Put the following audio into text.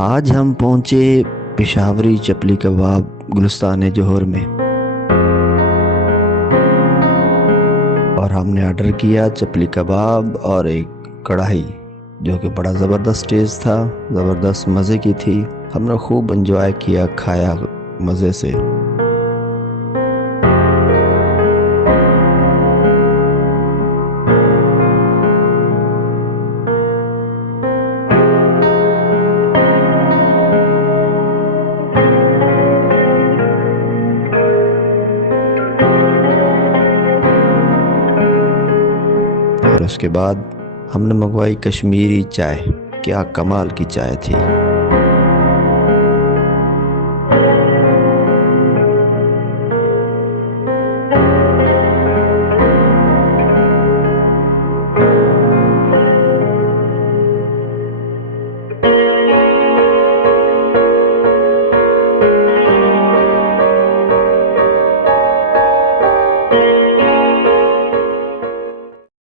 आज हम पहुंचे पेशावरी चपली कबाब गुलिस्तान जोहर में और हमने ऑर्डर किया चपली कबाब और एक कढ़ाई जो कि बड़ा ज़बरदस्त टेस्ट था, ज़बरदस्त मज़े की थी। हमने खूब एंजॉय किया, खाया मज़े से। और उसके बाद हमने मंगवाई कश्मीरी चाय। क्या कमाल की चाय थी।